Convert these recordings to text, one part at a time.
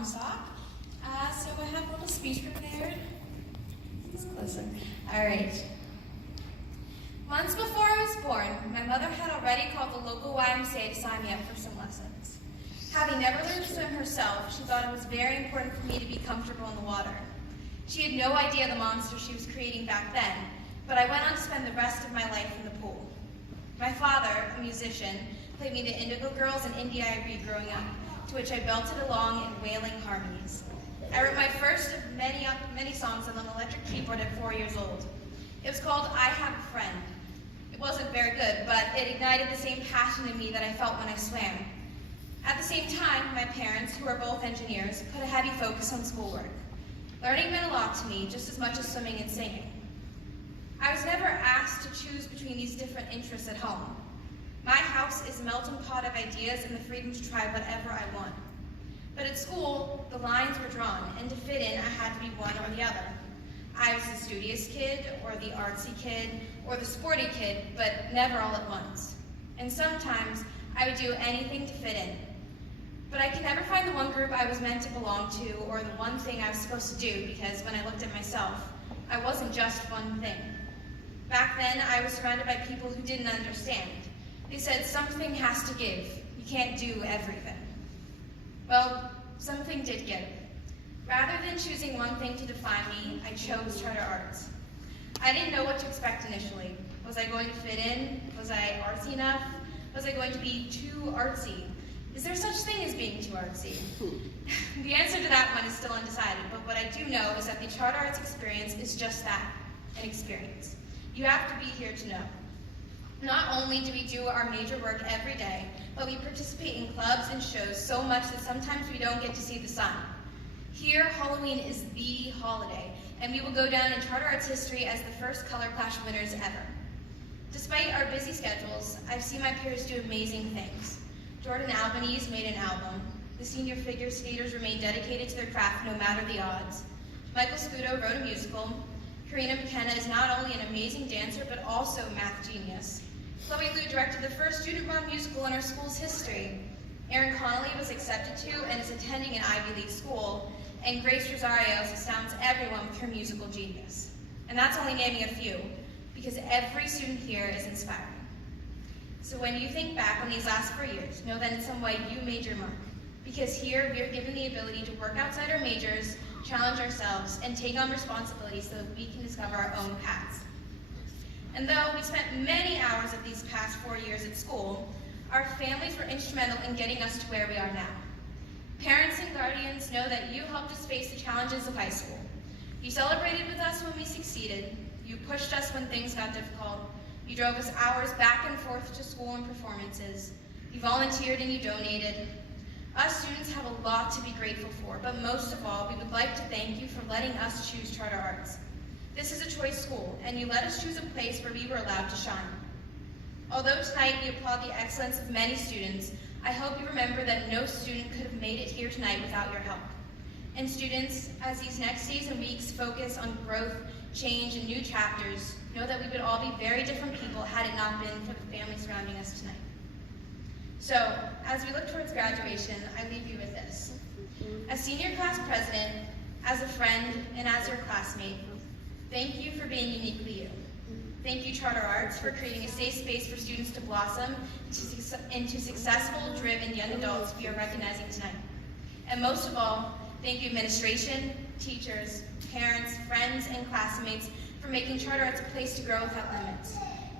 Comstock. So I have a little speech prepared. Listen. All right. Months before I was born, my mother had already called the local YMCA to sign me up for some lessons. Having never learned to swim herself, she thought it was very important for me to be comfortable in the water. She had no idea the monster she was creating back then, but I went on to spend the rest of my life in the pool. My father, a musician, played me the Indigo Girls and Indie Ivory growing up, to which I belted along in wailing harmonies. I wrote my first of many songs on an electric keyboard at 4 years old. It was called I Have a Friend. It wasn't very good, but it ignited the same passion in me that I felt when I swam. At the same time, my parents, who are both engineers, put a heavy focus on schoolwork. Learning meant a lot to me, just as much as swimming and singing. I was never asked to choose between these different interests at home. My house is a melting pot of ideas and the freedom to try whatever I want. But at school, the lines were drawn, and to fit in, I had to be one or the other. I was the studious kid, or the artsy kid, or the sporty kid, but never all at once. And sometimes, I would do anything to fit in. But I could never find the one group I was meant to belong to, or the one thing I was supposed to do, because when I looked at myself, I wasn't just one thing. Back then, I was surrounded by people who didn't understand. They said, something has to give. You can't do everything. Well, something did give. Rather than choosing one thing to define me, I chose charter arts. I didn't know what to expect initially. Was I going to fit in? Was I artsy enough? Was I going to be too artsy? Is there such thing as being too artsy? The answer to that one is still undecided, but what I do know is that the charter arts experience is just that, an experience. You have to be here to know. Not only do we do our major work every day, but we participate in clubs and shows so much that sometimes we don't get to see the sun. Here, Halloween is the holiday, and we will go down in charter arts history as the first Color Clash winners ever. Despite our busy schedules, I've seen my peers do amazing things. Jordan Albanese made an album. The senior figure skaters remain dedicated to their craft no matter the odds. Michael Scudo wrote a musical. Karina McKenna is not only an amazing dancer, but also a math genius. Chloe Liu directed the first student-run musical in our school's history. Erin Connolly was accepted to and is attending an Ivy League school, and Grace Rosario astounds everyone with her musical genius. And that's only naming a few, because every student here is inspiring. So when you think back on these last 4 years, know that in some way you made your mark. Because here we are given the ability to work outside our majors, challenge ourselves, and take on responsibilities so that we can discover our own paths. And though we spent many hours of these past 4 years at school, our families were instrumental in getting us to where we are now. Parents and guardians know that you helped us face the challenges of high school. You celebrated with us when we succeeded. You pushed us when things got difficult. You drove us hours back and forth to school and performances. You volunteered and you donated. Us students have a lot to be grateful for, but most of all, we would like to thank you for letting us choose charter arts. This is a choice school, and you let us choose a place where we were allowed to shine. Although tonight we applaud the excellence of many students, I hope you remember that no student could have made it here tonight without your help. And students, as these next days and weeks focus on growth, change, and new chapters, know that we would all be very different people had it not been for the family surrounding us tonight. So, as we look towards graduation, I leave you with this. As senior class president, as a friend, and as your classmate, thank you for being uniquely you. Thank you, Charter Arts, for creating a safe space for students to blossom into successful, driven young adults we are recognizing tonight. And most of all, thank you, administration, teachers, parents, friends, and classmates for making Charter Arts a place to grow without limits.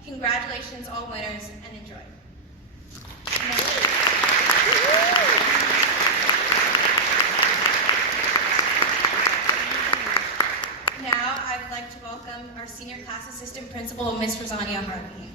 Congratulations, all winners, and enjoy. Now, I would like to welcome our senior class assistant principal, Ms. Rosania Harvey.